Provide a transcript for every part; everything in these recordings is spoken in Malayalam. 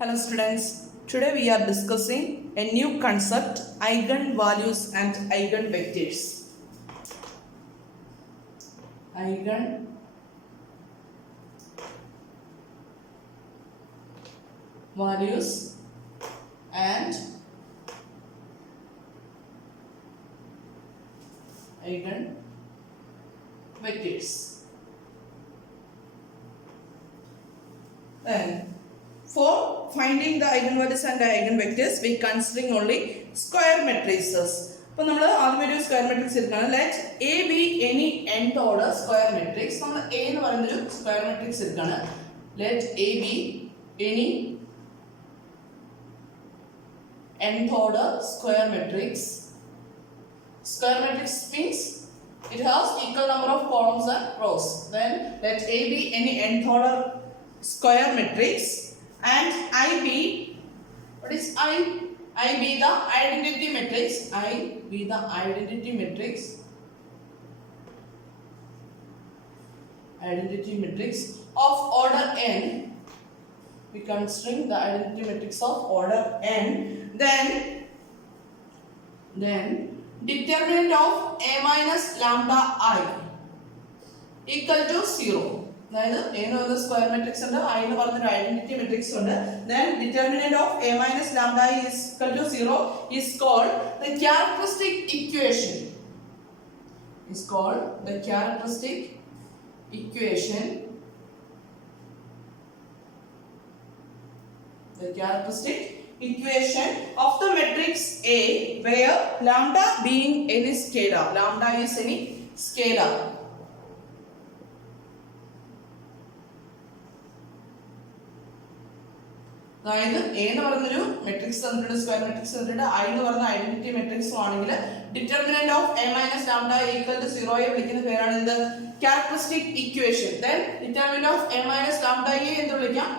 Hello students, today we are discussing a new concept, eigenvalues and eigenvectors. Eigenvalues and eigenvectors. Then for finding the eigenvalues and the eigenvectors, we considering only square matrices. അപ്പോൾ നമ്മൾ ആദ്യം ഒരു സ്ക്വയർ മെട്രിക്സ് എടുക്കുകയാണ്. Let A B any nth order square matrix. നമ്മൾ എ എന്ന് പറയുന്നൊരു സ്ക്വയർ മെട്രിക്സ് എടുക്കുകയാണ്. Let A B any nth order square matrix. Square matrix means it has equal number of columns and rows. Then let A be any nth order square matrix and I be, what is I? I be the identity matrix. I be the identity matrix. Identity matrix of order n. We considering the identity matrix of order n. Then determinant of a minus lambda I equal to 0. അതായത് a എന്ന് പറയുന്ന സ്ക്വയർ മെട്രിക്സ് ഉണ്ട്, I എന്ന് പറയുന്ന ഒരു ഐഡന്റിറ്റി മെട്രിക്സ് ഉണ്ട്. Then determinant of a minus lambda I is equal to 0 is called the characteristic equation. Is called the characteristic equation. The characteristic equation of the matrix A where lambda being any scalar. Lambda is any scalar. അതായത് എ എന്ന് പറയുന്നൊരു മെട്രിക്സ് തന്നിട്ടുണ്ട്, സ്ക്വയർ മെട്രിക്സ് തന്നിട്ടുണ്ട്. ഐ എന്ന് പറയുന്ന ഐഡന്റിറ്റി മെട്രിക്സ് ആണെങ്കിൽ determinant of A minus lambda equal to 0 വിളിക്കുന്ന പേരാണ് ഇത് characteristic equation. Then determinant of A minus lambda എന്ന് വിളിക്കാം.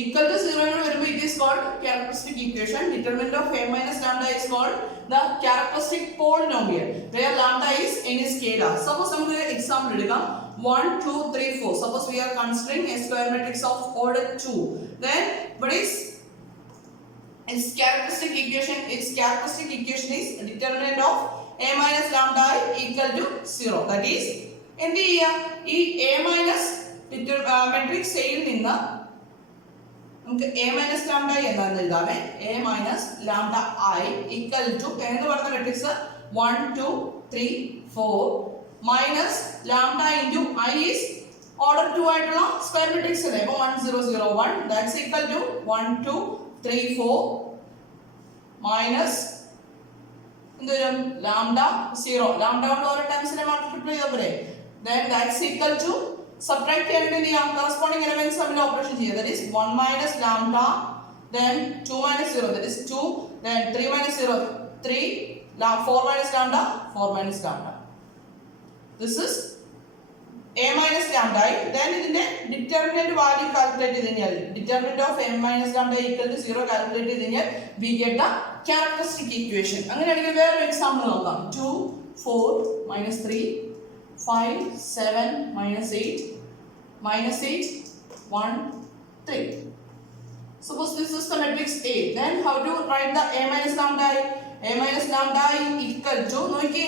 Equal to 0 എന്ന് വരുമ്പോൾ it is called characteristic equation. Determinant of a minus lambda is called the characteristic polynomial where lambda is any scalar. Suppose നമുക്ക് ഒരു എക്സാമ്പിൾ എടുക്കാം. 1 2 3 4. Suppose we are considering a square matrix of order 2. Then what is its characteristic equation? Its characteristic equation is determinant of a minus lambda equal to 0. That is എന്ത് ചെയ്യാം, ഈ a minus മെട്രിക്സ് എയിൽ നിന്ന് നമുക്ക് a മൈനസ് ലാംഡ എന്താണെന്ന് എഴുതാമേ. a minus lambda I equal to എന്ന് പറയുന്ന matrix 1 2 3 4 minus lambda into I is order 2 ആയിട്ടുള്ള സ്ക്വയർ മെട്രിക്സ് അല്ലേ. അപ്പോൾ 1 0 0 1 ദാറ്റ്സ് ഈക്വൽ ടു 1 2 3 4 മൈനസ് എന്ത് വരും, ലാംഡ 0. ലാംഡ കൊണ്ട് ഓരോ ടൈംസിനെ മൾട്ടിപ്ലൈ ചെയ്താൽ പോരെ. Then that's equal to subtract ചെയ്യാൻ corresponding elements തമ്മിൽ ഓപ്പറേഷൻ ചെയ്യുക. that is 1 minus lambda, then 2 minus 0, that is 2, then 3 minus 0 3, 4 minus lambda 4 minus lambda. This is a minus lambda. Then ഇതിന്റെ ഡിറ്റർമിനന്റ് വാല്യൂ കാൽക്കുലേറ്റ് ചെയ്ത് കഴിഞ്ഞാൽ determinant of m minus lambda equal to 0 calculate ചെയ്ത് കഴിഞ്ഞാൽ we get the characteristic equation. അങ്ങനെയാണെങ്കിൽ വേറൊരു എക്സാമ്പിൾ നോക്കാം. 2 4 minus 3 5 7 minus 8 minus 8 1 3. Suppose this is the matrix A. Then how to write the a minus lambda I? A minus lambda I equal to നോക്കിയേ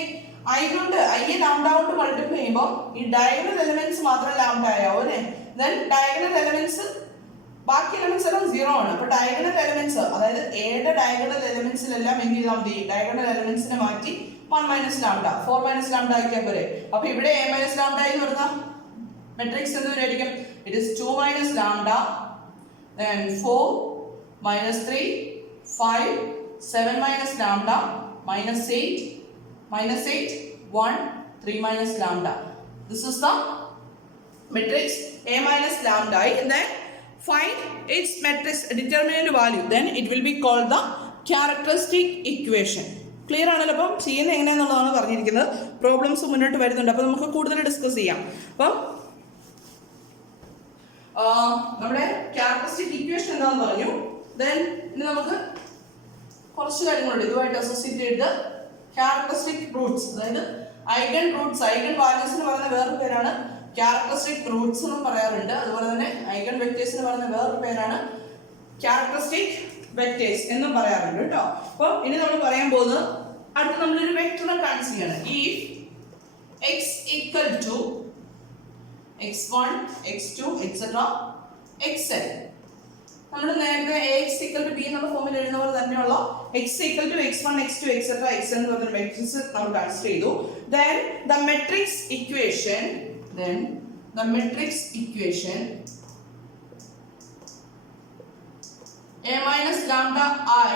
I കൊണ്ട് I lambda കൊണ്ട് മൾട്ടിപ്ലൈ ചെയ്യുമ്പോൾ ഈ ഡയഗണൽ എലിമെന്റ്സ് മാത്രം ലാംഡ ആവും അല്ലേ. ദെൻ ഡയഗണൽ എലിമെന്റ്സ് ബാക്കി എലിമെന്റ്സ് എല്ലാം 0 ആണ്. അപ്പോൾ ഡയഗണൽ എലിമെന്റ്സ് അതായത് എയുടെ ഡയഗണൽ എലിമെന്റ്സിലെല്ലാം എന്ത് ചെയ്താൽ മതി, ഡയഗണൽ എലിമെന്റ്സിനെ മാറ്റി 1 minus lambda 4 minus lambda ആക്കിയാൽ പോരെ. അപ്പോൾ ഇവിടെ a minus lambda എന്ന് പറയുന്ന matrix എന്തുവരായിരിക്കും, it is 2 minus lambda, then 4 minus 3 5 7 minus lambda minus 8 1 3 minus lambda. This is the matrix a minus lambda. And then find its matrix determinant value, then it will be called the characteristic equation. Clear ആണല്ലോ. അപ്പം ചെയ്യുന്നത് എങ്ങനെയാണെന്നുള്ളതാണ് പറഞ്ഞിരിക്കുന്നത്. പ്രോബ്ലംസ് മുന്നോട്ട് വരുന്നുണ്ട്, അപ്പോൾ നമുക്ക് കൂടുതൽ ഡിസ്കസ് ചെയ്യാം. അപ്പം നമ്മുടെ ക്യാരക്ടറിസ്റ്റിക് ഇക്വേഷൻ എന്താണെന്ന് പറഞ്ഞു. ദെൻ ഇനി നമുക്ക് കുറച്ച് കാര്യങ്ങളുണ്ട് ഇതുമായിട്ട് അസോസിയേറ്റ് ചെയ്ത് ക്യാരക്ടറിസ്റ്റിക് റൂട്ട്സ്, അതായത് ഐഗൺ റൂട്ട്സ്. ഐഗൺ വാല്യൂസിന് പറയുന്ന വേറൊരു പേരാണ് ക്യാരക്ടറിസ്റ്റിക് റൂട്ട്സ് എന്നും പറയാറുണ്ട്. അതുപോലെ തന്നെ ഐഗൺ വെക്ടേഴ്സിന് പറയുന്ന വേറൊരു പേരാണ് ക്യാരക്ടറിസ്റ്റിക് വെക്ടേഴ്സ് എന്നും പറയാറുണ്ട് കേട്ടോ. അപ്പോൾ ഇനി നമ്മൾ പറയാൻ പോകുന്നത് അടുത്ത നമ്മളൊരു വെക്ടറിനെ കൺസിഡർ ചെയ്യണം. If x equal to x1 x2 etc xn, നമ്മൾ നേരത്തെ ax equal to b എന്നുള്ള ഫോമിൽ എഴുതുന്ന പോലെ തന്നെയുള്ള x equal to x1 x2 etc xn എന്ന് പറഞ്ഞ മെട്രിക്സ് നമ്മൾ കൺസിഡർ ചെയ്തു. then the matrix equation a minus lambda I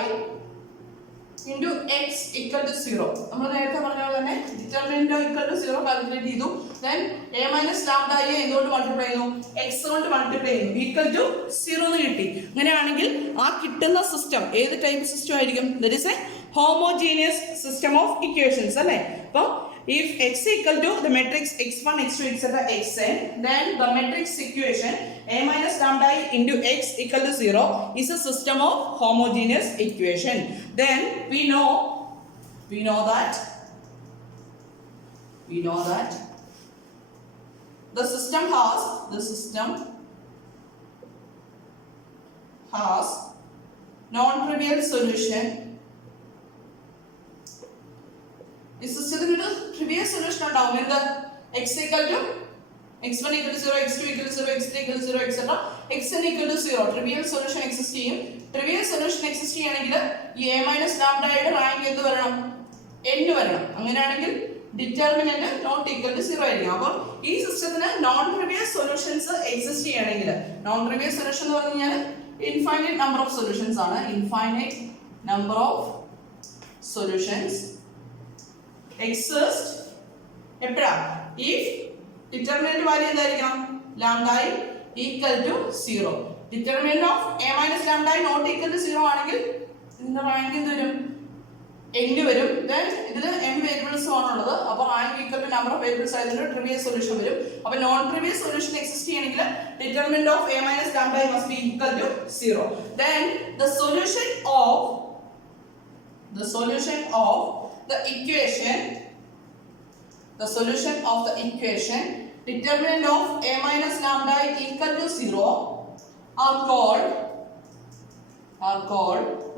into x equal to 0. നമ്മൾ നേരത്തെ പറഞ്ഞ പോലെ തന്നെ ഡിറ്റർമിനന്റ് equal to 0 കാൽക്കുലേറ്റ് ചെയ്തു. then a minus lambda I എന്തുകൊണ്ട് മൾട്ടിപ്ലൈ ചെയ്യുന്നു? x കൊണ്ട് മൾട്ടിപ്ലൈ ചെയ്യുന്നു. equal to 0 എന്ന് കിട്ടി. അങ്ങനെയാണെങ്കിൽ ആ കിട്ടുന്ന സിസ്റ്റം ഏത് ടൈപ്പ് സിസ്റ്റം ആയിരിക്കും? that is a homogeneous system of equations അല്ലേ? അപ്പോൾ if x equal to the matrix x1 x2 etc xn, then the matrix equation a minus lambda I into x equal to 0 is a system of homogeneous equation. Then we know that the system has non-trivial solution. ഈ സിസ്റ്റത്തിന് ട്രിവിയൽ സൊല്യൂഷൻ ഉണ്ടാവും. എന്ത്? x equal to x1 equal to 0, x2 equal to 0, x3 equal to 0 etc xn equal to 0. Trivial solution exist ചെയ്യും. ട്രിവിയൽ സൊല്യൂഷൻ എക്സിസ്റ്റ് ചെയ്യണമെങ്കിൽ ഈ a മൈനസ് ലാംഡയുടെ റാങ്ക് എന്ത് വരണം? n വരണം. അങ്ങനെയാണെങ്കിൽ ഡിറ്റർമിനന്റ് നോട്ട് ഈക്വൽ ടു 0 ആയിരിക്കും. അപ്പോൾ ഈ സിസ്റ്റത്തിന് നോൺ ട്രിവിയൽ സൊല്യൂഷൻസ് എക്സിസ്റ്റ് ചെയ്യണമെങ്കിൽ, നോൺ ട്രിവിയൽ സൊല്യൂഷൻ എന്ന് പറഞ്ഞു കഴിഞ്ഞാൽ ഇൻഫൈനൈറ്റ് നമ്പർ ഓഫ് സൊല്യൂഷൻസ് ആണ്. Infinite number of solutions exist എപ്പോഴാ? if determinant value എന്തായിരിക്കണം? lambda I equal to 0. determinant of a minus lambda I not equal to 0 ആണെങ്കിൽ ഇതിന്റെ റാങ്ക് എന്ത് വരും? n വരും. then ഇതിൽ m വേരിയബിൾസ് ആണുള്ളത്. അപ്പോൾ rank equal to number of variables ആയതുകൊണ്ട് ട്രിവിയൽ സൊല്യൂഷൻ വരും. അപ്പോൾ നോൺ ട്രിവിയൽ സൊല്യൂഷൻ എക്സിസ്റ്റ് ചെയ്യണമെങ്കിൽ determinant of a minus lambda I must be equal to 0. then the solution of the solution of the equation determinant of a minus lambda equal to 0 are called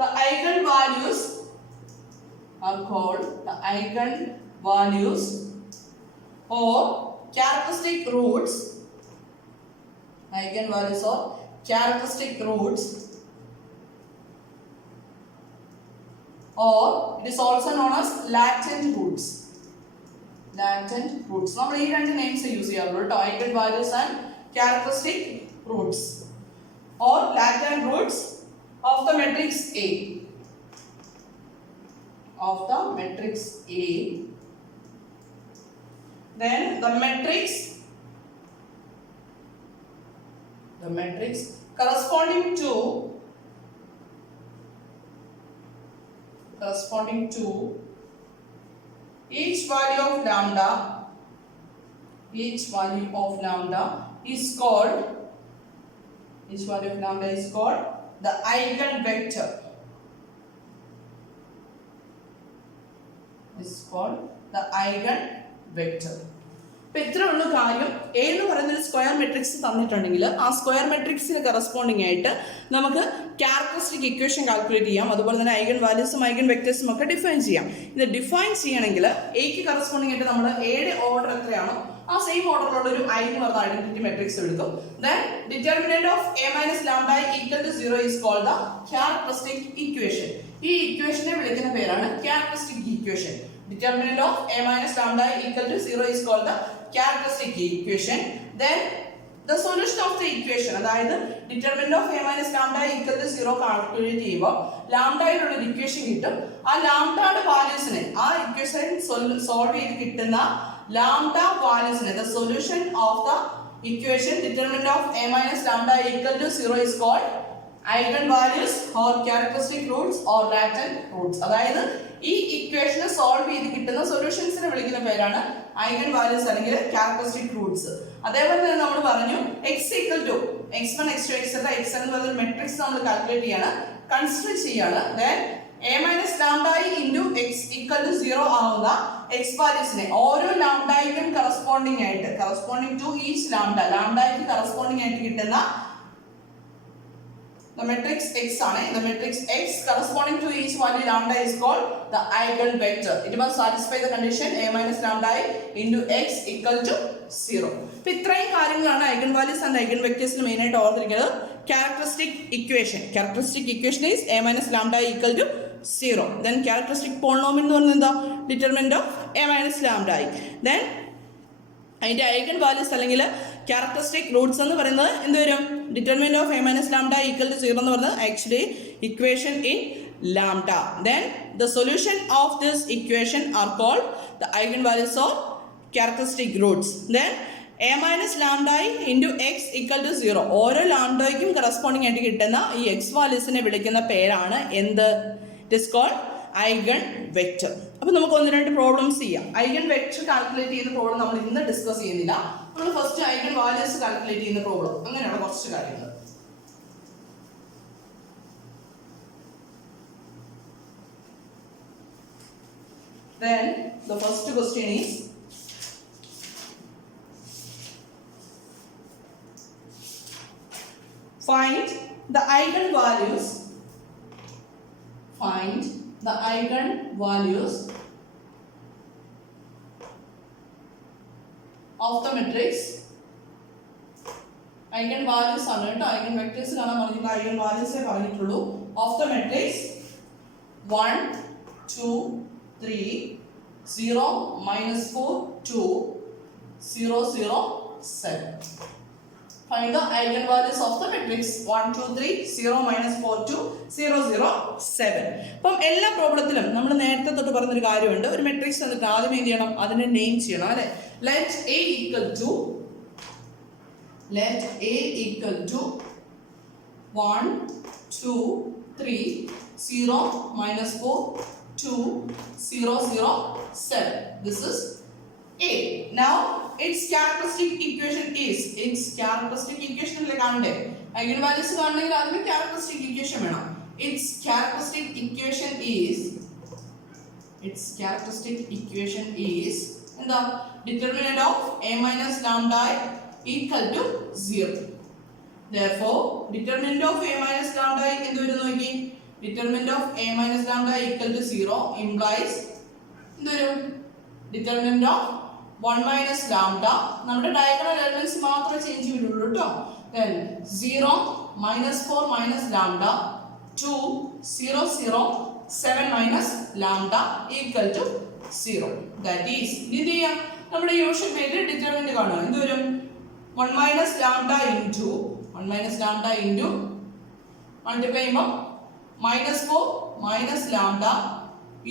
the eigenvalues or characteristic roots. Eigenvalues or characteristic roots, or it is also known as latent roots. നമ്മൾ ഈ രണ്ട് നെയിംസ് യൂസ് ചെയ്യാറുള്ളൂ കേട്ടോ. Eigen values and characteristic Roots or latent Roots of the matrix A. Then the matrix corresponding to each value of lambda is called the eigenvector. അപ്പോൾ ഇത്ര ഉള്ള കാര്യം. A എന്ന് പറയുന്ന ഒരു സ്ക്വയർ മെട്രിക്സ് തന്നിട്ടുണ്ടെങ്കിൽ ആ സ്ക്വയർ മെട്രിക്സിന് കറസ്പോണ്ടിങ് ആയിട്ട് നമുക്ക് ക്യാരക്ടറിസ്റ്റിക് ഇക്വേഷൻ കാൽക്കുലേറ്റ് ചെയ്യാം. അതുപോലെ തന്നെ ഐഗൺ വാല്യൂസും ഐഗൺ വെക്ടേഴ്സും ഒക്കെ ഡിഫൈൻ ചെയ്യാം. ഇത് ഡിഫൈൻ ചെയ്യണമെങ്കിൽ എക്ക് കറസ്പോണ്ടിങ് ആയിട്ട് നമ്മൾ എയുടെ ഓർഡർ എത്രയാണോ ആ സെയിം ഓർഡറിലുള്ള ഒരു ഐ എന്ന് പറഞ്ഞ ഐഡന്റിറ്റി മെട്രിക്സ് എടുക്കും. then determinant of a minus lambda equal to 0 is called the characteristic equation. ഈ ഇക്വേഷനെ വിളിക്കുന്ന പേരാണ് characteristic equation. determinant of a minus lambda equal to 0 is called the characteristic equation. then the solution of the equation, അതായത് determinant of a minus lambda equal to 0 calculate ചെയ്യുമ്പോൾ ലാംഡയിലുള്ള ഒരു ഇക്വേഷൻ കിട്ടും. ആ ലാംഡയുടെ വാല്യൂസിനെ ആ ഇക്വേഷൻ സോൾവ് ചെയ്ത് കിട്ടുന്ന lambda വാല്യൂസിനെ the solution of the equation determinant of a minus lambda equal to 0 is called eigenvalues or characteristic roots or latent roots. അതായത് ഈ ഇക്വേഷനെ സോൾവ് ചെയ്ത് കിട്ടുന്ന സൊല്യൂഷൻസിനെ വിളിക്കുന്ന പേരാണ് ഐഗൻ വാല്യൂസ് അല്ലെങ്കിൽ ക്യാരക്ടറിസ്റ്റിക് റൂട്ട്സ്. അതേപോലെ തന്നെ നമ്മൾ പറഞ്ഞു x equal to x1 x2 etc xn എന്ന് പറഞ്ഞ മെട്രിക്സ് നമ്മൾ കാൽക്കുലേറ്റ് ചെയ്യാണ്, കൺസിഡർ ചെയ്യാണ്. then a minus lambda into x equal to 0 ആവുന്ന x വാല്യൂസിനെ ഓരോ ലാംഡയ്ക്കും കറസ്പോണ്ടിങ് ടു ഈച്ച് ലാംഡയ്ക്ക് കറസ്പോണ്ടിങ് ആയിട്ട് കിട്ടുന്ന the matrix X ആണ്. The matrix X corresponding to each value lambda is called the eigenvector. It must satisfy the condition a minus lambda I into X equal to 0. അപ്പോൾ ഇത്രയും കാര്യങ്ങളാണ് ഐഗൺ വാല്യൂസ് ആൻഡ് ഐഗൺ വെക്ടേഴ്സിൽ മെയിൻ ആയിട്ട് ഓർത്തിരിക്കുന്നത്. Characteristic equation is a minus lambda I equal to 0. Then characteristic polynomial എന്ന് പറയുന്നത് എന്താ? Determinant of a minus lambda I. Then അതിന്റെ ഐഗൺ വാല്യൂസ് അല്ലെങ്കിൽ ക്യാരക്ടറിസ്റ്റിക് റൂട്ട്സ് എന്ന് പറയുന്നത് എന്ത് വരും? Determinant of a minus lambda equal to 0 എന്ന് പറയുന്നത് actually equation in lambda. Then the solution of this equation are called the eigen values of characteristic roots. Then a minus lambda I into x equal to 0. ഓരോ ലാംഡയ്ക്കും കറസ്പോണ്ടിങ് ആയിട്ട് കിട്ടുന്ന ഈ എക്സ് വാല്യൂസിനെ വിളിക്കുന്ന പേരാണ് എന്ത്? It is called eigen vector. അപ്പോൾ നമുക്ക് ഒന്ന് രണ്ട് പ്രോബ്ലംസ് ചെയ്യാം. ഐഗൺ വെക്റ്റർ കാൽക്കുലേറ്റ് ചെയ്യുന്ന പ്രോബ്ലം നമ്മൾ ഇന്ന് ഡിസ്കസ് ചെയ്യുന്നില്ല. നമ്മൾ ഫസ്റ്റ് ഐഗൺ വാല്യൂസ് കാൽക്കുലേറ്റ് ചെയ്യുന്ന പ്രോബ്ലം, അങ്ങനെയാണ് കുറച്ച് കാര്യങ്ങൾ. Then the first question is find the eigenvalues of the matrix. Eigenvalues ആണ് കേട്ടോ, ഐഗൺ വെക്ടേഴ്സ് കാണാൻ പറഞ്ഞിട്ടുള്ള ഐഗൺ വാല്യൂസേ പറഞ്ഞിട്ടുള്ളൂ. Of the matrix 1 2 3 0 -4 2 0 0 7. Find the eigenvalues of the matrix 1 2 3 0 -4 2 0 0 7. അപ്പം എല്ലാ പ്രോബ്ലത്തിലും നമ്മൾ നേരത്തെ തൊട്ട് പറഞ്ഞൊരു കാര്യമുണ്ട്. ഒരു മെട്രിക്സ് എന്നിട്ട് ആദ്യം എന്ത് ചെയ്യണം? അതിനെ നെയിം ചെയ്യണം അല്ലേ? Let A equal to 1 2 3 0 -4 2 0 0 7. This is A. Now its characteristic equation is അല്ലേ കാണണ്ടേ? ഐഗൺ വാല്യൂസ് കാണണമെങ്കിൽ അതിന് characteristic equation വേണം. Its characteristic equation is എന്താ? Determinant of a minus lambda I equal to 0. Therefore determinant of a minus lambda I എന്ത് വരും നോക്കി? Determinant of a minus lambda I equal to 0 implies എന്ത് വരും? Determinant of 1 minus lambda, നമ്മുടെ ഡയഗണൽ എലിമെന്റ്സ് മാത്രമേ ചേഞ്ച് ചെയ്യുള്ളൂ കേട്ടോ. Then 0 -4 minus lambda 2 0 0 7 minus lambda equal to 0. That is എന്ത് ചെയ്യാം? നമ്മുടെ യൂഷ്വൽ വേയിൽ ഡിറ്റർമിനന്റ് കാണുക. എന്ത് വരും? 1 minus lambda into മൾട്ടിപ്ലൈ ചെയ്യുമ്പോൾ -4 minus lambda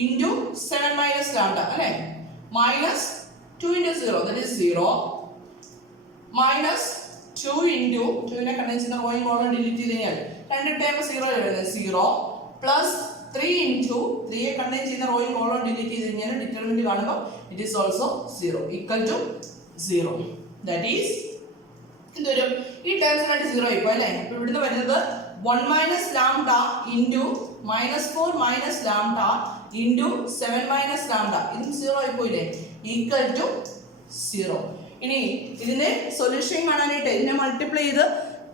into 7 minus lambda അല്ലേ? minus 2 into 0, that is 0, minus 2 into 2 നെ കണ്ടൻസ് ചെയ്യുന്ന റോയും കോളം ഡിലീറ്റ് ചെയ്ത് കഴിഞ്ഞാൽ 2 ടൈം 0 വരുന്നത് 0 പ്ലസ് 3 into 3 യെ കണ്ടൻസ് ചെയ്യുന്ന റോയും കോളം ഡിലീറ്റ് ചെയ്ത് കഴിഞ്ഞാൽ ഡിറ്റർമിനന്റ് കാണുമ്പോൾ it is also 0 equal to 0. That is എന്തൊരു ഈ ടേംസിനായിട്ട് 0 ആയിപ്പോ അല്ലേ? അപ്പോൾ ഇവിടുന്ന് വരുന്നത് 1 minus lambda into -4 minus lambda into 7 minus lambda ഇതും 0 ആയിപ്പോയില്ലേ? equal to 0. ഇനി ഇതിന്റെ സൊല്യൂഷൻ കാണാനായിട്ട് ഇതിനെ മൾട്ടിപ്ലൈ ചെയ്ത്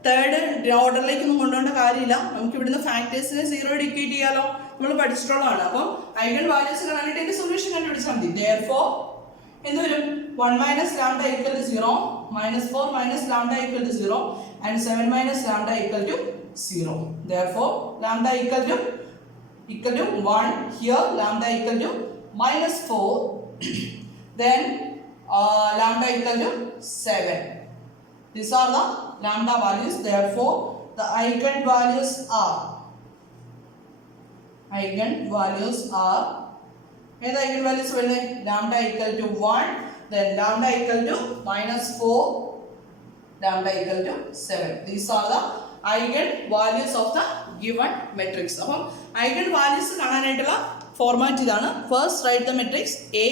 തേർഡ് ഓർഡറിലേക്ക് ഒന്നും കൊണ്ടുപോകേണ്ട കാര്യമില്ല. നമുക്ക് ഇവിടുന്ന് ഫാക്ടേഴ്സിനെ 0 ഇക്വേറ്റ് ചെയ്യാലോ, നമ്മൾ പഠിച്ചിട്ടുള്ളതാണ്. അപ്പം ഐഗൺ വാല്യൂസ് കാണാനായിട്ട് ഇതിന്റെ സൊല്യൂഷൻ കണ്ടുപിടിച്ചാൽ മതി. Therefore എന്ത് വരും? 1 minus lambda equal to 0, -4 minus lambda equal to 0 and 7 minus lambda equal to 0. Therefore lambda equal to 1 here, lambda equal to -4 then lambda equal to 7. These are the lambda values. Therefore the eigenvalues are ഏത് eigenvalues വരുന്നത്? lambda equal to 1, then lambda equal to -4, lambda equal to 7. These are the eigenvalues of the given matrix. അപ്പം eigenvalues കാണാനായിട്ടുള്ള ഫോർമാറ്റ് ഇതാണ്. First write the matrix A,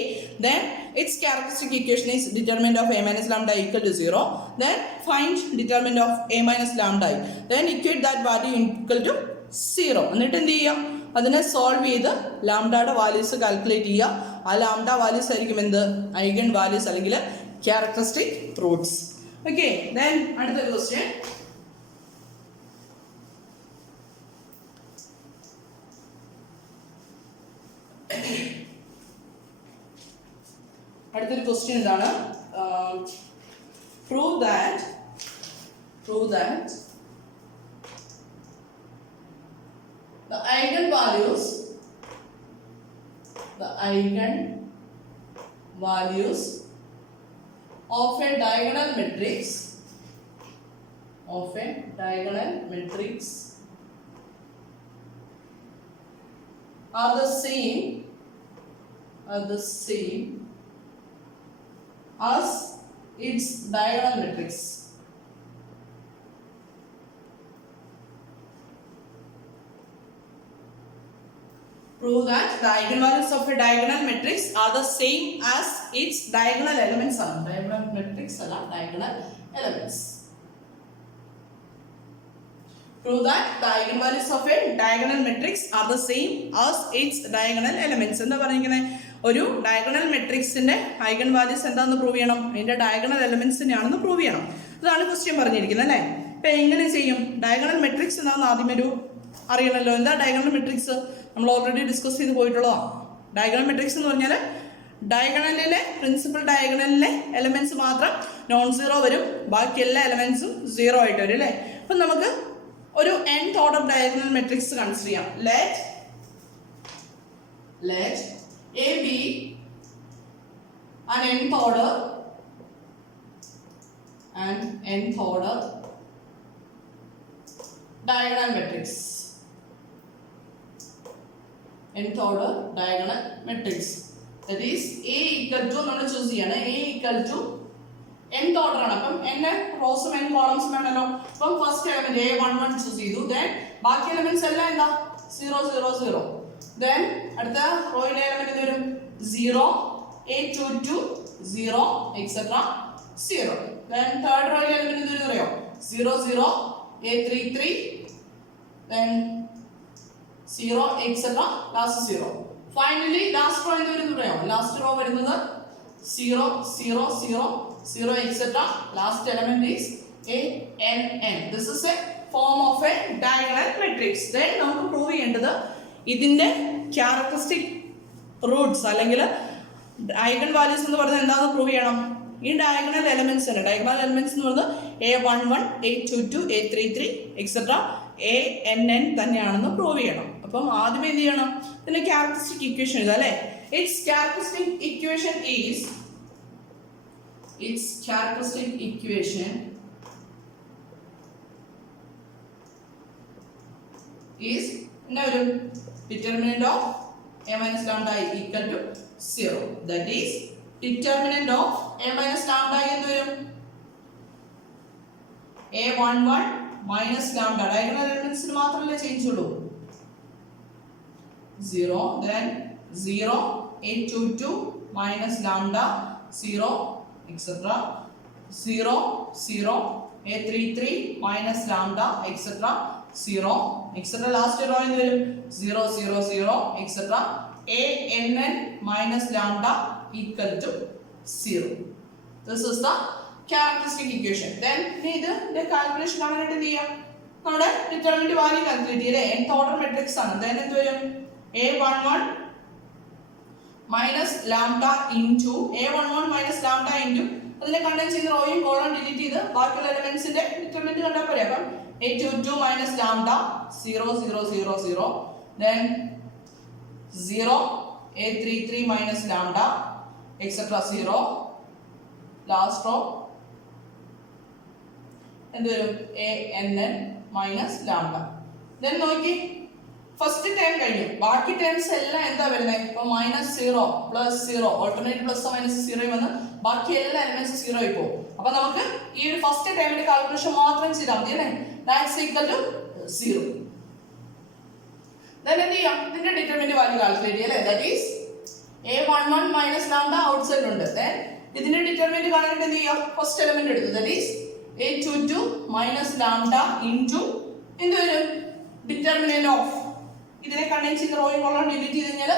then its characteristic equation is determinant of a minus lambda equal to 0, then find determinant of a minus lambda I, then equate that value equal to 0. എന്നിട്ട് എന്ത് ചെയ്യാം? അതിനെ സോൾവ് ചെയ്ത് ലാംഡയുടെ വാല്യൂസ് കാൽക്കുലേറ്റ് ചെയ്യുക. ആ ലാംഡ വാല്യൂസ് ആയിരിക്കും എന്ത്? ഐഗൺ വാല്യൂസ് അല്ലെങ്കിൽ ക്യാരക്ടറിസ്റ്റിക് റൂട്ട്സ്. ഓക്കെ, then അടുത്ത ക്വസ്റ്റ്യൻ അടുത്തൊരു ക്വസ്റ്റ്യൻ ഇതാണ്. prove that the eigenvalues of a diagonal matrix are the same as its diagonal matrix. Prove that the eigenvalues of a diagonal matrix are the same as its diagonal elements are. Diagonal matrix are diagonal elements. Prove that the eigenvalues of a diagonal matrix are the same as its diagonal elements. എന്താ പറഞ്ഞിരിക്കുന്നത്? ഒരു ഡയഗണൽ മെട്രിക്സിന്റെ ഐഗൺ വാല്യൂസ് എന്താണെന്ന് പ്രൂവ് ചെയ്യണം, അതിന്റെ ഡയഗണൽ എലമെന്റ്സിനെയാണെന്ന് പ്രൂവ് ചെയ്യണം. അതാണ് ക്വസ്റ്റ്യൻ പറഞ്ഞിരിക്കുന്നത് അല്ലേ. ഇപ്പൊ എങ്ങനെ ചെയ്യും? ഡയഗണൽ മെട്രിക്സ് എന്താണെന്ന് ആദ്യം ഒരു അറിയണമല്ലോ. എന്താ ഡയഗണൽ മെട്രിക്സ്? നമ്മൾ ഓൾറെഡി ഡിസ്കസ് ചെയ്ത് പോയിട്ടുള്ളതാണ്. ഡയഗണൽ മെട്രിക്സ് എന്ന് പറഞ്ഞാൽ ഡയഗണലിലെ പ്രിൻസിപ്പൽ ഡയഗണലിലെ എലമെന്റ്സ് മാത്രം നോൺ സീറോ വരും, ബാക്കി എല്ലാ എലമെന്റ്സും സീറോ ആയിട്ട് വരും അല്ലേ. അപ്പം നമുക്ക് ഒരു nth order diagonal matrix consider ചെയ്യാം. let A be an nth order diagonal matrix. Nth order diagonal matrix. That is A equal to നമ്മൾ ചൂസ് ചെയ്യാണ്. A equal to nth order ആണ്. അപ്പം n റോസും n കോളംസും വേണമല്ലോ. അപ്പം ഫസ്റ്റ് എലമെന്റ് A11 ചൂസ് ചെയ്തു. ദെൻ ബാക്കി എലമെന്റ്സ് എല്ലാം എന്താ 0 0 0. ദെൻ അടുത്ത റോയിലെ എലമെന്റ് വരും 0 A22 0 etc 0. ദെൻ തേർഡ് റോയിലെ എലമെന്റ് എന്ത് വരും? 0 0 A33 then 0 etc last 0. Finally last row എന്ത് വരും? ലാസ്റ്റ് റോ വരുന്നത് 0 0 0 0 etc. Last element is ANN. This is a form of a diagonal matrix. Then നമുക്ക് പ്രൂവ് ചെയ്യേണ്ടത് ഇതിന്റെ ക്യാരക്ടറിസ്റ്റിക് റൂട്ട്സ് അല്ലെങ്കിൽ ഐഗൺ വാല്യൂസ് എന്ന് പറയുന്നത് എന്താണെന്ന് പ്രൂവ് ചെയ്യണം. ഈ ഡയഗണൽ എലമെന്റ്സ് എന്ന് പറയുന്നത് A11 A22 A33 etc ANN തന്നെയാണെന്ന് പ്രൂവ് ചെയ്യണം. അപ്പം ആദ്യം എന്ത് ചെയ്യണം? ഇതിന്റെ ക്യാരക്ടറിസ്റ്റിക് ഇക്വേഷൻ എഴുതാം അല്ലേ. its characteristic equation is now determinant of a minus lambda equal to 0. That is determinant of a minus lambda എന്ത് വരും? A11 minus lambda diagonal elements മാത്രമല്ലേ ചേഞ്ച് ഉള്ളൂ. 0 then 0 A22 minus lambda 0 etc 0 0 A33 minus lambda etc 0 etc last row എന്ത് വരും? 0 0 0 etc ANN minus lambda equal to 0. This is the characteristic equation. Then ഇതിന്റെ കാൽക്കുലേഷൻ കാണാനായിട്ട് എന്ത് ചെയ്യാം? നമ്മുടെ ഡിറ്റർമിനന്റ് വാല്യൂ കാൽക്കുലേറ്റ് ചെയ്യല്ലേ. nth ഓർഡർ മെട്രിക്സ് ആണ്. then എന്ത് വരും? A11 minus lambda into A11 minus lambda into അതിനെ കണ്ടെയ്ൻ ചെയ്യുന്ന റോയും കോളം ഡിലീറ്റ് ചെയ്ത് ബാക്കിയുള്ള എലമെന്റ്സിന്റെ ഡിറ്റർമിനന്റ് കണ്ടാൽ പോരെ. അപ്പം A22 minus lambda 0 0 0 0 then 0 A33 minus lambda etc 0 last row എന്ത് വരും? ANN minus lambda. then നോക്കി ഫസ്റ്റ് ടേം കഴിഞ്ഞു, ബാക്കി ടേംസ് എല്ലാം എന്താ വരുന്നത്? ഇപ്പൊ -0 +0 ഓൾട്ടർനേറ്റ് പ്ലസ് മൈനസ് 0 വന്ന് ബാക്കി എല്ലാ എലമെന്റ്സും 0 ആയി പോകും. അപ്പൊ നമുക്ക് ഈ ഒരു ഫസ്റ്റ് ടേമിന്റെ കാൽക്കുലേഷൻ മാത്രം ചെയ്താൽ മതി അല്ലേ. That's equal to 0. then എന്ത് ചെയ്യാം? ഇതിന്റെ ഡിറ്റർമിനന്റ് വാല്യൂ കാൽക്കുലേറ്റ് ചെയ്യാം അല്ലേ. That is A11 minus lambda outside ഉണ്ട്. then ഇതിന്റെ ഡിറ്റർമിനന്റ് കാണാനായിട്ട് എന്ത് ചെയ്യാം? ഫസ്റ്റ് എലമെന്റ് എടുത്തു. That is A22 minus lambda into എന്ത് വരും? ഡിറ്റർമിനന്റ് ഓഫ് ഇതിനെ കണ്ടെയ്ൻ ചെയ്യുന്ന റോയും കോളം ഡിലീറ്റ് ചെയ്ത് കഴിഞ്ഞാൽ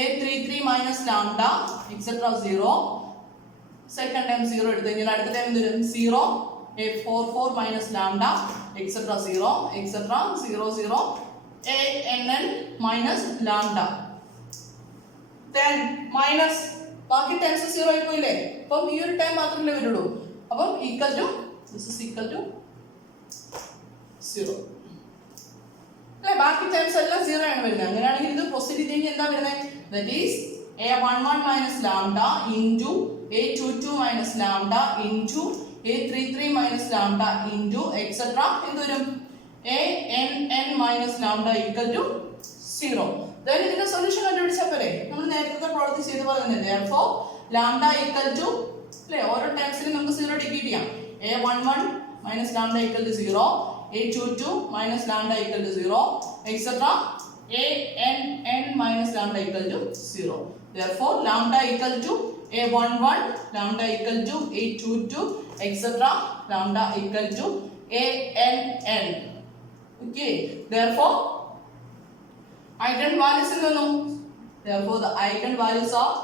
A33 minus lambda etc 0 second time 0 എടുത്തു കഴിഞ്ഞാൽ അടുത്ത ടൈം എന്ത് വരും? 0 A44 minus lambda etc 0 etc 0 0 ANN minus lambda then minus ബാക്കി ടൈംസ് 0 ആയി പോയില്ലേ? അപ്പം ഈ ഒരു ടൈം മാത്രമല്ലേ വരുള്ളൂ. അപ്പം equal to this is equal to 0 അല്ലേ? ബാക്കി ടൈംസ് എല്ലാം 0 ആണ് വരുന്നത്. അങ്ങനെയാണെങ്കിൽ ഇത് പ്രൊസീഡ് ചെയ്ത് കഴിഞ്ഞാൽ എന്താ വരുന്നത്? That is a11 minus lambda into a22 minus lambda into a33 minus lambda into etc. എന്ത് വരും? a minus lambda equal to 0. Then ഇതിന്റെ സൊല്യൂഷൻ കണ്ടുപിടിച്ചാൽ പോരെ? നമ്മൾ നേരത്തെ പ്രോബ്ലത്തിൽ ചെയ്ത പോലെ തന്നെ. therefore lambda equal to അല്ലേ, ഓരോ ടൈംസിലും നമുക്ക് 0 ഡിവൈഡ് ചെയ്യാം. a11 minus lambda equal to 0, a22 minus lambda equal to 0, etc. a minus lambda equal to 0. Therefore lambda equal to a11, lambda equal to a22, etc. lambda equal to a okay. Therefore eigenvalues in the therefore the eigenvalues are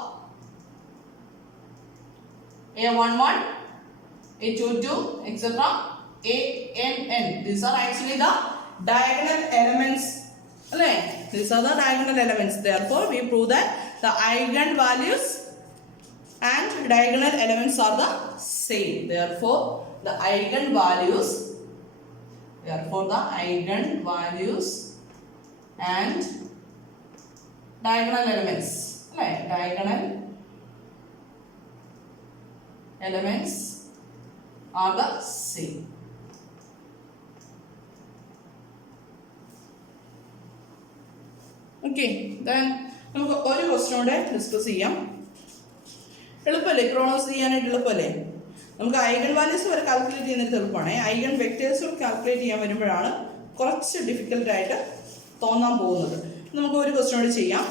a11, a22, etc. a these are actually the diagonal elements. These are the diagonal elements. Therefore we prove that the eigenvalues and diagonal elements are the same. Therefore the eigenvalues and diagonal elements, diagonal elements are the same. Okay, then നമുക്ക് ഒരു ക്വസ്റ്റ്യൻ കൂടെ ഡിസ്കസ് ചെയ്യാം. എളുപ്പമല്ലേ? ക്രോണോസ് ചെയ്യാനായിട്ട് എളുപ്പമല്ലേ? നമുക്ക് ഐഗൺ വാല്യൂസ് വരെ കാൽക്കുലേറ്റ് ചെയ്യുന്നത് എളുപ്പമാണ്. ഐഗൺ വെക്ടേഴ്സും കാൽക്കുലേറ്റ് ചെയ്യാൻ വരുമ്പോഴാണ് കുറച്ച് ഡിഫിക്കൽട്ടായിട്ട് തോന്നാൻ പോകുന്നത്. നമുക്ക് ഒരു ക്വസ്റ്റ്യൻ കൂടെ ചെയ്യാം.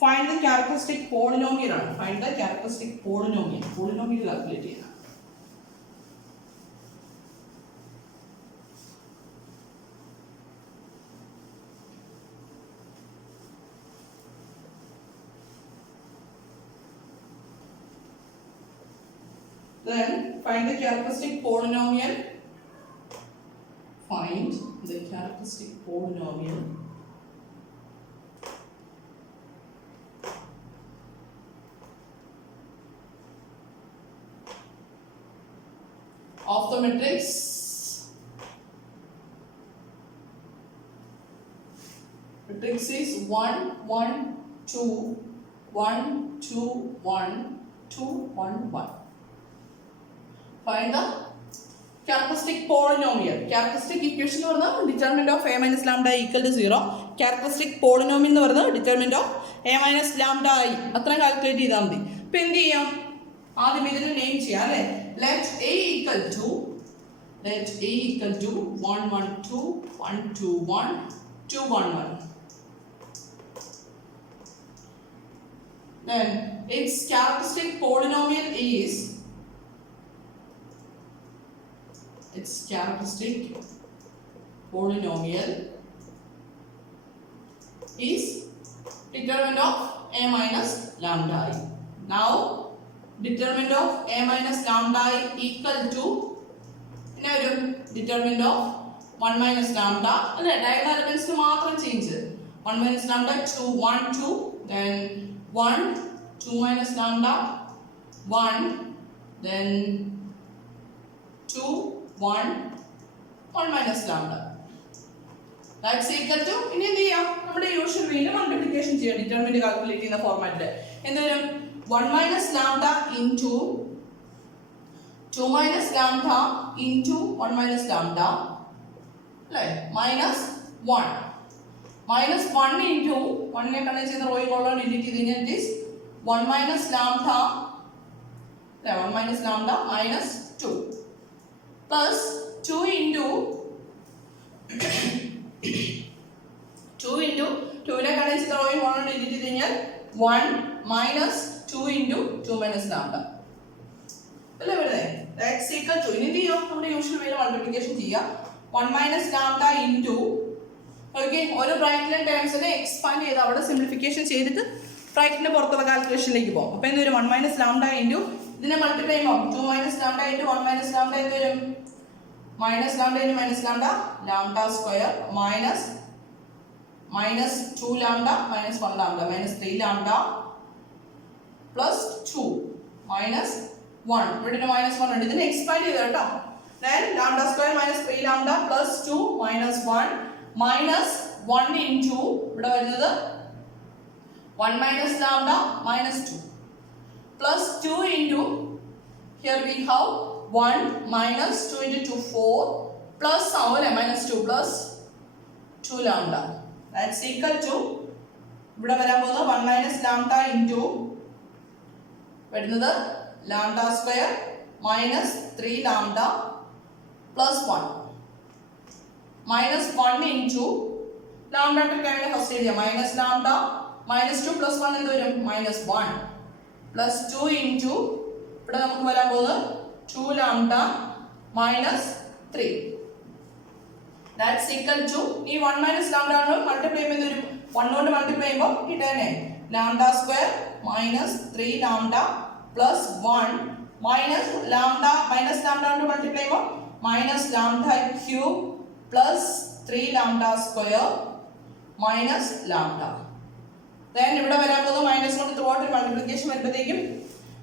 ഫൈൻഡ് ദ ക്യാരക്ടറിസ്റ്റിക് പോളിനോമിയൽ ആണ്. Find the characteristic polynomial calculate ചെയ്യണം. Then find the characteristic polynomial. Find the characteristic polynomial of the matrix is 1 1 2 1 2 1 2 1 1. Find the characteristic polynomial. Characteristic equation എന്ന് പറഞ്ഞാൽ determinant of a minus lambda equal to 0. Characteristic polynomial എന്ന് പറഞ്ഞാൽ determinant of a minus lambda I. അത്ര കാൽക്കുലേറ്റ് ചെയ്താൽ മതി. ഇപ്പം എന്ത് ചെയ്യാം? ആദ്യം ഇതിന് നെയിം ചെയ്യാം അല്ലേ? Let a equal to 1 1 2 1 2 1 2 1 1. Then its characteristic polynomial is determinant of a minus lambda I. Now determinant of a minus lambda I equal to determinant of 1 minus lambda അല്ലേ? diagonal elements മാത്രം change. 1 minus lambda 2 1 2, then 1 2 minus lambda 1, then 2 1 1 minus lambda. That's equal to ഇനി എന്ത് ചെയ്യാം? നമ്മുടെ യൂഷ്വൽ വേയിൽ മൾട്ടിപ്ലിക്കേഷൻ ചെയ്യാം. ഡിറ്റർമിനന്റ് കാൽക്കുലേറ്റ് ചെയ്യുന്ന ഫോർമാറ്റിൽ എന്ത് വരും? 1 minus lambda into 2 minus lambda into 1 minus lambda അല്ലേ? minus 1 minus 1 into 1 നെ കണക്ട് ചെയ്യുന്ന റോയും കോളവും ഡിലീറ്റ് ചെയ്ത് കഴിഞ്ഞാൽ it is 1 minus lambda അല്ലേ? 1 minus lambda minus 2 plus 2 into 2 നെ കണക്ട് ചെയ്ത റോയും കോളവും ഡിലീറ്റ് ചെയ്ത് കഴിഞ്ഞാൽ 1 minus 2 into 2 minus lambda അല്ലേ വരുന്നത്? That's equal to ഇനി എന്ത് ചെയ്യും? നമ്മുടെ യൂഷ്വൽ വേയിൽ മൾട്ടിപ്ലിക്കേഷൻ ചെയ്യാം. 1 minus lambda into ഓക്കെ, ഓരോ ബ്രാക്കറ്റിലെ ടേംസിനെ എക്സ്പാൻഡ് ചെയ്ത് അവിടെ സിംപ്ലിഫിക്കേഷൻ ചെയ്തിട്ട് ബ്രാക്കറ്റിന്റെ പുറത്തുള്ള കാൽക്കുലേഷനിലേക്ക് പോകും. അപ്പോൾ എന്ത് വരും? 1 minus lambda into ഇതിനെ മൾട്ടിപ്ലൈ ചെയ്യുമ്പോൾ 2 minus lambda into 1 minus lambda എന്ത് വരും? minus lambda into minus lambda lambda square minus 2 lambda minus 1 lambda minus 3 lambda plus 2 minus 1. ഇവിടെ minus 1 ഉണ്ട്. ഇതിനെ എക്സ്പാൻഡ് ചെയ്ത് കേട്ടോ. Then lambda square minus 3 lambda plus 2 minus 1 minus 1 into ഇവിടെ വരുന്നത് 1 minus lambda minus 2 plus 2 into here we have 1 minus 2 into 2 4 plus minus 2 plus 2 lambda. That's equal to ഇവിടെ വരാൻ പോകുന്നത് 1 minus lambda into വരുന്നത് lambda square minus 3 lambda plus 1 minus 1 into lambda എടുക്കാൻ ഫസ്റ്റ് എഴുതിയ minus lambda minus 2 plus 1 എന്ത് വരും minus 1 plus 2 into ഇവിടെ നമുക്ക് വരാൻ പോകുന്നത് 2 lambda minus 3. That's equal to ഈ 1 minus lambda കൊണ്ട് മൾട്ടിപ്ലൈ ചെയ്യുമ്പോൾ വരും 1 കൊണ്ട് മൾട്ടിപ്ലൈ ചെയ്യുമ്പോൾ ഇതന്നെ lambda square minus 3 lambda plus 1 minus lambda കൊണ്ട് മൾട്ടിപ്ലൈ ചെയ്യുമ്പോൾ minus lambda cube plus 3 lambda square minus lambda. Then ഇവിടെ വരാൻ പോകുന്നത് മൈനസ് കൊണ്ട് ത്രൂ ഔട്ട് മൾട്ടിപ്ലിക്കേഷൻ വരുമ്പോഴത്തേക്കും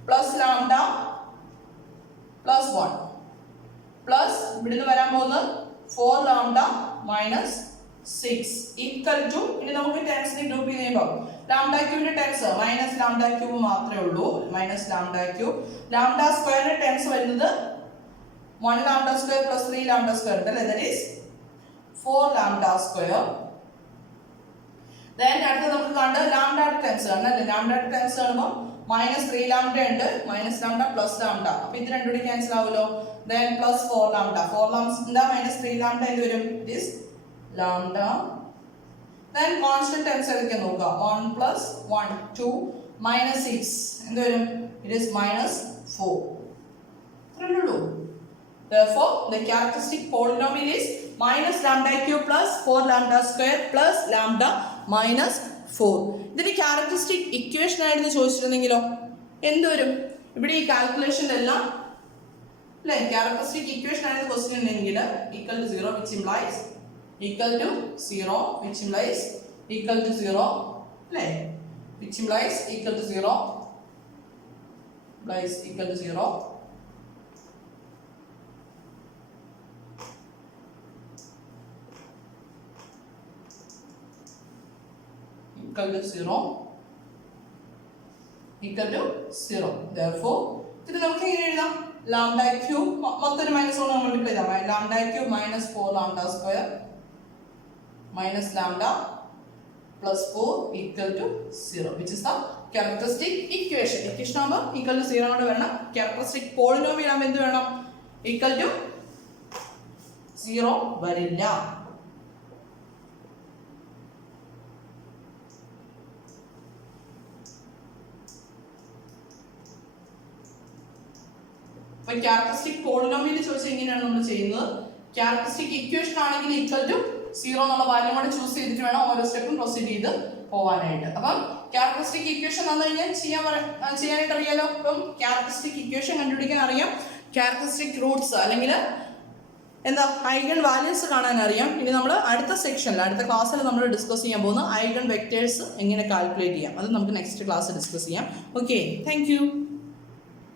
പ്ലസ് ലാംഡ പ്ലസ് 1 പ്ലസ് ഇവിടുന്ന് വരാൻ പോകുന്നത് 4 ലാംഡ മൈനസ് 6 ഈക്വൽ ടു ഇനി നമുക്ക് ടെൻസിനെ ഗ്രൂപ്പ് ചെയ്ത് കഴിയുമ്പോൾ ലാംഡ ക്യൂബിന്റെ ടെൻസ് മൈനസ് ലാംഡ ക്യൂബ് മാത്രമേ ഉള്ളൂ മൈനസ് ലാംഡ ക്യൂബ് ലാംഡ സ്ക്വയറിന്റെ ടെൻസ് വരുന്നത് 1 lambda square plus 3 lambda square അല്ലേ that is 4 lambda square. Then അടുത്ത നമുക്ക് കണ്ട ലാംഡ ടെൻസ് ആണ് അല്ലേ ലാംഡ ടെൻസ് കാണുമ്പോൾ മൈനസ് 3 ലാംഡ ഉണ്ട് മൈനസ് ലാംഡ പ്ലസ് ലാംഡ അപ്പൊ ഇത് രണ്ടും കൂടി ക്യാൻസൽ ആവുമല്ലോ. then plus 4 lambda 4 lambda minus 3 lambda എന്ത് വരും it is lambda. then constant tense എടുക്കാൻ നോക്കുക 1 പ്ലസ് 1 2 മൈനസ് 6 എന്ത് വരും ഇറ്റ് ഈസ് മൈനസ് 4. അത്രയേ ഉള്ളൂ. Therefore the characteristic polynomial is minus lambda cube plus 4 lambda square plus lambda minus 4. ഇതിന്റെ ക്യാരക്ടറിസ്റ്റിക് ഇക്വേഷൻ ആയിരുന്നു ചോദിച്ചിരുന്നെങ്കിലോ എന്ത് വരും ഇവിടെ ഈ കാൽക്കുലേഷനിലെല്ലാം അല്ലേ ക്യാരക്ടറിസ്റ്റിക് ഇക്വേഷൻ ആയിരുന്നു ക്വസ്റ്റ്യൻ ഉണ്ടെങ്കിൽ equal to 0 which implies equal to 0 which implies equal to 0 അല്ലേ which implies equal to 0 implies equal to 0. Equal to 0 equal to 0. Therefore ഇത് നമുക്ക് എങ്ങനെ എഴുതാം ലാംഡ ക്യൂബ് മൊത്തം ഒരു മൈനസ് കൊണ്ട് മൾട്ടിപ്ലൈ ചെയ്താൽ lambda cube minus 4 lambda square minus lambda plus 4 equal to 0 which is the characteristic equation. Equation ആകുമ്പോൾ ഈക്വൽ ടു 0 കൊണ്ട് വരണം. ക്യാരക്ടറിസ്റ്റിക് പോളിനോമിയൽ ആകുമ്പോൾ എന്ത് വേണം ഈക്വൽ ടു 0 വരില്ല. ക്യാരക്ടറിസ്റ്റിക് പോളിനോമിയൽ ചോദിച്ചാൽ എങ്ങനെയാണ് നമ്മൾ ചെയ്യുന്നത് ക്യാരക്ടറിസ്റ്റിക് ഇക്വേഷൻ ആണെങ്കിൽ ഈക്വൽ ടു 0 എന്നുള്ള വാല്യൂ കൂടെ ചൂസ് ചെയ്തിട്ട് വേണം ഓരോ സ്റ്റെപ്പും പ്രൊസീഡ് ചെയ്ത് പോകാനായിട്ട്. അപ്പം ക്യാരക്ടറിസ്റ്റിക് ഇക്വേഷൻ തന്നു കഴിഞ്ഞാൽ ചെയ്യാനായിട്ട് അറിയാലോ. അപ്പം ക്യാരക്ടറിസ്റ്റിക് ഇക്വേഷൻ കണ്ടുപിടിക്കാൻ അറിയാം ക്യാരക്ടറിസ്റ്റിക് റൂട്ട്സ് അല്ലെങ്കിൽ എന്താ ഐഗൺ വാല്യൂസ് കാണാൻ അറിയാം. ഇനി നമ്മൾ അടുത്ത സെക്ഷനിൽ അടുത്ത ക്ലാസ്സിൽ നമ്മൾ ഡിസ്കസ് ചെയ്യാൻ പോകുന്ന ഐഗൺ വെക്ടേഴ്സ് എങ്ങനെ കാൽക്കുലേറ്റ് ചെയ്യാം അത് നമുക്ക് നെക്സ്റ്റ് ക്ലാസ് ഡിസ്കസ് ചെയ്യാം. Okay thank you.